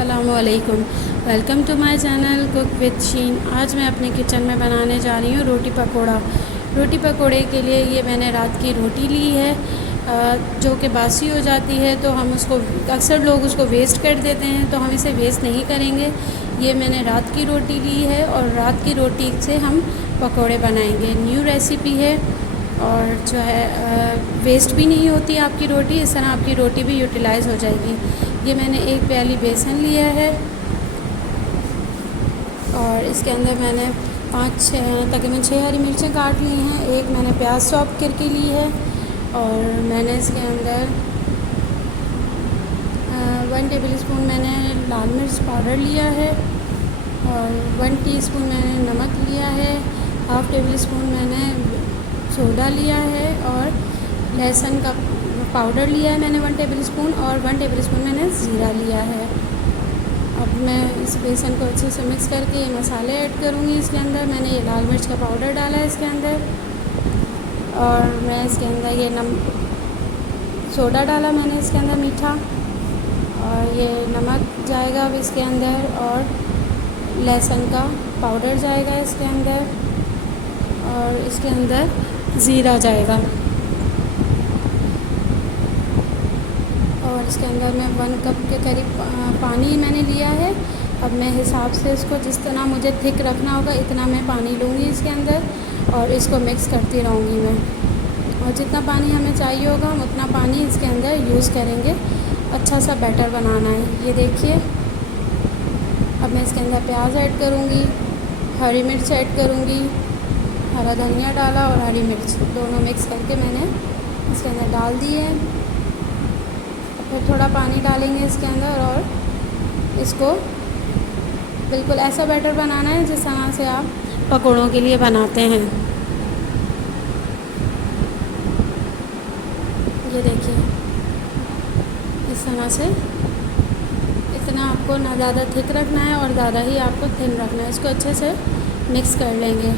अस्सलामुअलैकुम। Welcome to my channel cook with Sheen. आज मैं अपने किचन में बनाने जा रही हूँ रोटी पकोड़ा। रोटी पकोड़े के लिए ये मैंने रात की रोटी ली है जो कि बासी हो जाती है, तो हम उसको अक्सर लोग उसको वेस्ट कर देते हैं, तो हम इसे वेस्ट नहीं करेंगे। ये मैंने रात की रोटी ली है और रात की रोटी से हम पकोड़े बनाएंगे। न्यू रेसिपी है और जो है वेस्ट भी नहीं होती आपकी रोटी, इस तरह आपकी रोटी भी यूटिलाइज़ हो जाएगी। ये मैंने एक प्याली बेसन लिया है और इसके अंदर मैंने तकरीबन 6 हरी मिर्चें काट ली हैं। एक मैंने प्याज चॉप करके ली है और मैंने इसके अंदर 1 टेबल स्पून मैंने लाल मिर्च पाउडर लिया है और 1 टीस्पून मैंने नमक लिया है। 1/2 टेबल स्पून मैंने सोडा लिया है और लहसुन का पाउडर लिया है मैंने 1 टेबल स्पून और 1 टेबल स्पून मैंने ज़ीरा लिया है। अब मैं इस बेसन को अच्छे से मिक्स करके ये मसाले ऐड करूँगी इसके अंदर। मैंने ये लाल मिर्च का पाउडर डाला है इसके अंदर और मैं इसके अंदर ये सोडा डाला मैंने इसके अंदर मीठा, और ये नमक जाएगा अब इसके अंदर और लहसुन का पाउडर जाएगा इसके अंदर और इसके अंदर ज़ीरा जाएगा और इसके अंदर मैं 1 कप के करीब पानी मैंने लिया है। अब मैं हिसाब से इसको जिस तरह मुझे थिक रखना होगा इतना मैं पानी लूँगी इसके अंदर और इसको मिक्स करती रहूँगी मैं, और जितना पानी हमें चाहिए होगा हम उतना पानी इसके अंदर यूज़ करेंगे। अच्छा सा बैटर बनाना है। ये देखिए, अब मैं इसके अंदर प्याज ऐड करूँगी, हरी मिर्च ऐड करूँगी, हरा धनिया डाला और हरी मिर्च दोनों मिक्स करके मैंने इसके अंदर डाल दी है। फिर थोड़ा पानी डालेंगे इसके अंदर और इसको बिल्कुल ऐसा बैटर बनाना है जिस तरह से आप पकोड़ों के लिए बनाते हैं। ये देखिए, इस तरह से इतना आपको ना ज़्यादा थिक रखना है और ज़्यादा ही आपको थिन रखना है। इसको अच्छे से मिक्स कर लेंगे।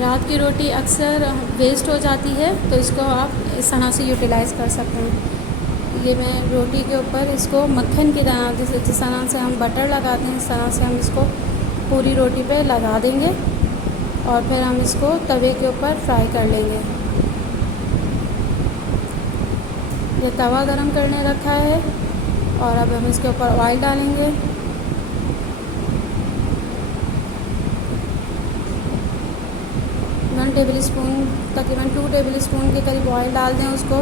रात की रोटी अक्सर वेस्ट हो जाती है, तो इसको आप इस तरह से यूटिलाइज़ कर सकते हैं। ये मैं रोटी के ऊपर इसको मक्खन की तरह जिस तरह से हम बटर लगाते हैं इस तरह से हम इसको पूरी रोटी पे लगा देंगे और फिर हम इसको तवे के ऊपर फ्राई कर लेंगे। ये तवा गरम करने रखा है और अब हम इसके ऊपर ऑयल डालेंगे। तकरीबन 2 टेबल स्पून के करीब ऑयल डाल दें, उसको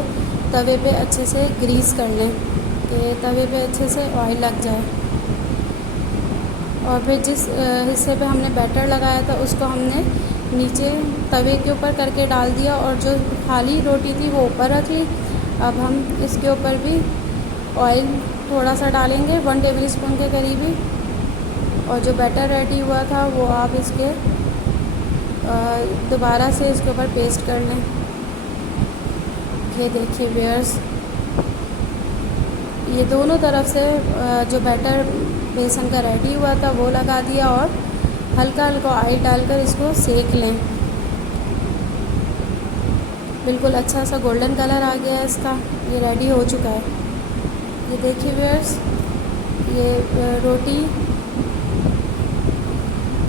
तवे पे अच्छे से ग्रीस कर लें कि तवे पे अच्छे से ऑयल लग जाए। और फिर जिस हिस्से पे हमने बैटर लगाया था उसको हमने नीचे तवे के ऊपर करके डाल दिया और जो खाली रोटी थी वो ऊपर रख ली। अब हम इसके ऊपर भी ऑयल थोड़ा सा डालेंगे 1 टेबल स्पून के करीब ही, और जो बैटर रेडी हुआ था वो आप इसके दोबारा से इसके ऊपर पेस्ट कर लें। ये देखिए व्यूअर्स, ये दोनों तरफ से जो बैटर बेसन का रेडी हुआ था वो लगा दिया और हल्का हल्का ऑयल डालकर इसको सेक लें। बिल्कुल अच्छा सा गोल्डन कलर आ गया है इसका, ये रेडी हो चुका है। ये देखिए व्यूअर्स, ये रोटी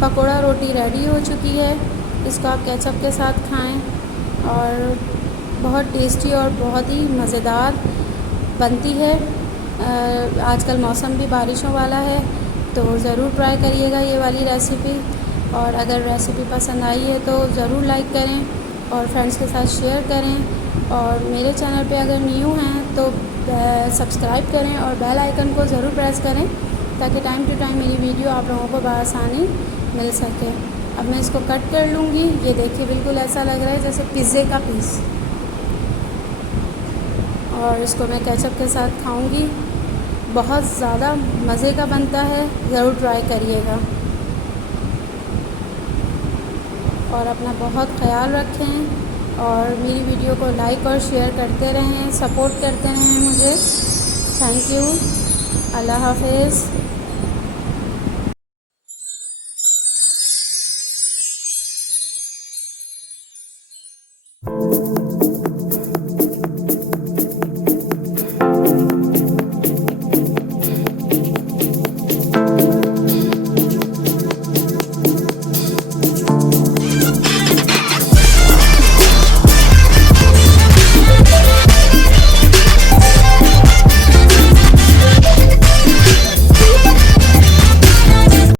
पकोड़ा रोटी रेडी हो चुकी है। इसको आप केचप के साथ खाएं और बहुत टेस्टी और बहुत ही मज़ेदार बनती है। आजकल मौसम भी बारिशों वाला है, तो ज़रूर ट्राई करिएगा ये वाली रेसिपी। और अगर रेसिपी पसंद आई है तो ज़रूर लाइक करें और फ्रेंड्स के साथ शेयर करें। और मेरे चैनल पे अगर न्यू हैं तो सब्सक्राइब करें और बेल आइकन को ज़रूर प्रेस करें ताकि टाइम टू टाइम मेरी वीडियो आप लोगों को बआसानी मिल सके। अब मैं इसको कट कर लूँगी। ये देखिए, बिल्कुल ऐसा लग रहा है जैसे पिज़्ज़े का पीस, और इसको मैं केचप के साथ खाऊंगी। बहुत ज़्यादा मज़े का बनता है, ज़रूर ट्राई करिएगा और अपना बहुत ख्याल रखें और मेरी वीडियो को लाइक और शेयर करते रहें, सपोर्ट करते रहें मुझे। Thank you. अल्लाह हाफ़िज़।